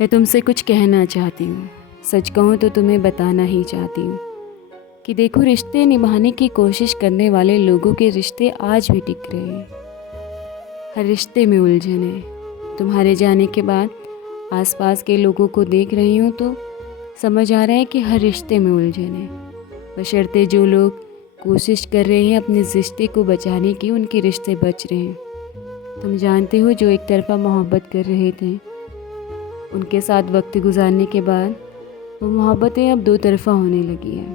मैं तुमसे कुछ कहना चाहती हूँ। सच कहूँ तो तुम्हें बताना ही चाहती हूँ कि देखो, रिश्ते निभाने की कोशिश करने वाले लोगों के रिश्ते आज भी टिक रहे हैं। हर रिश्ते में उलझन है। तुम्हारे जाने के बाद आसपास के लोगों को देख रही हूँ तो समझ आ रहा है कि हर रिश्ते में उलझन है। बशर्ते जो लोग कोशिश कर रहे हैं अपने रिश्ते को बचाने की, उनके रिश्ते बच रहे हैं। तुम जानते हो, जो एक तरफ़ा मोहब्बत कर रहे थे, उनके साथ वक्त गुजारने के बाद वो मोहब्बतें अब दो तरफ़ा होने लगी है।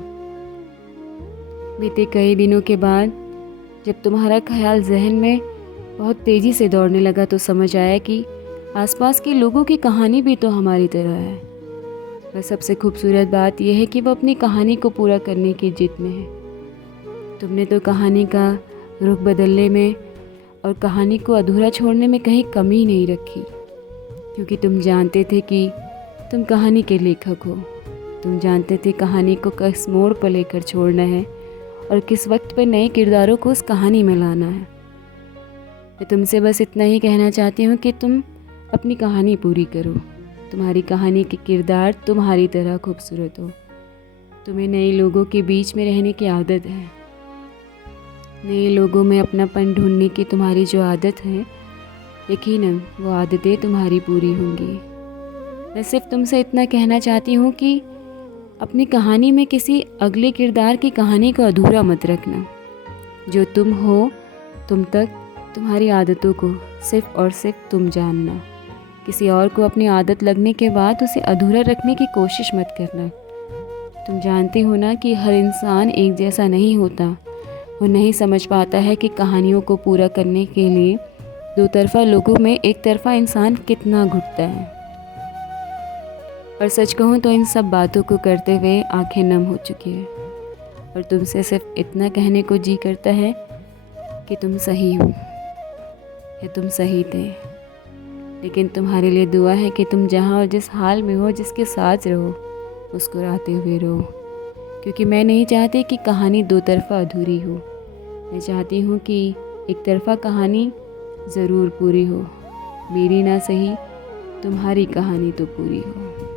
बीते कई दिनों के बाद जब तुम्हारा ख्याल जहन में बहुत तेज़ी से दौड़ने लगा तो समझ आया कि आसपास के लोगों की कहानी भी तो हमारी तरह है। पर सबसे खूबसूरत बात यह है कि वो अपनी कहानी को पूरा करने की जिद में है। तुमने तो कहानी का रुख बदलने में और कहानी को अधूरा छोड़ने में कहीं कमी नहीं रखी, क्योंकि तुम जानते थे कि तुम कहानी के लेखक हो। तुम जानते थे कहानी को किस मोड़ पर लेकर छोड़ना है और किस वक्त पर नए किरदारों को उस कहानी में लाना है। मैं तुमसे बस इतना ही कहना चाहती हूँ कि तुम अपनी कहानी पूरी करो। तुम्हारी कहानी के किरदार तुम्हारी तरह खूबसूरत हो। तुम्हें नए लोगों के बीच में रहने की आदत है। नए लोगों में अपनापन ढूंढने की तुम्हारी जो आदत है, यकीनन वो आदतें तुम्हारी पूरी होंगी। मैं सिर्फ तुमसे इतना कहना चाहती हूँ कि अपनी कहानी में किसी अगले किरदार की कहानी को अधूरा मत रखना। जो तुम हो, तुम तक तुम्हारी आदतों को सिर्फ और सिर्फ तुम जानना। किसी और को अपनी आदत लगने के बाद उसे अधूरा रखने की कोशिश मत करना। तुम जानते हो ना कि हर इंसान एक जैसा नहीं होता। वो नहीं समझ पाता है कि कहानियों को पूरा करने के लिए दो तरफ़ा लोगों में एक तरफ़ा इंसान कितना घुटता है। और सच कहूँ तो इन सब बातों को करते हुए आंखें नम हो चुकी है और तुमसे सिर्फ इतना कहने को जी करता है कि तुम सही हो या तुम सही थे। लेकिन तुम्हारे लिए दुआ है कि तुम जहाँ और जिस हाल में हो, जिसके साथ रहो, मुस्कुराते हुए रहो, क्योंकि मैं नहीं चाहती कि कहानी दो तरफ़ा अधूरी हो। मैं चाहती हूँ कि एक तरफ़ा कहानी ज़रूर पूरी हो। मेरी ना सही, तुम्हारी कहानी तो पूरी हो।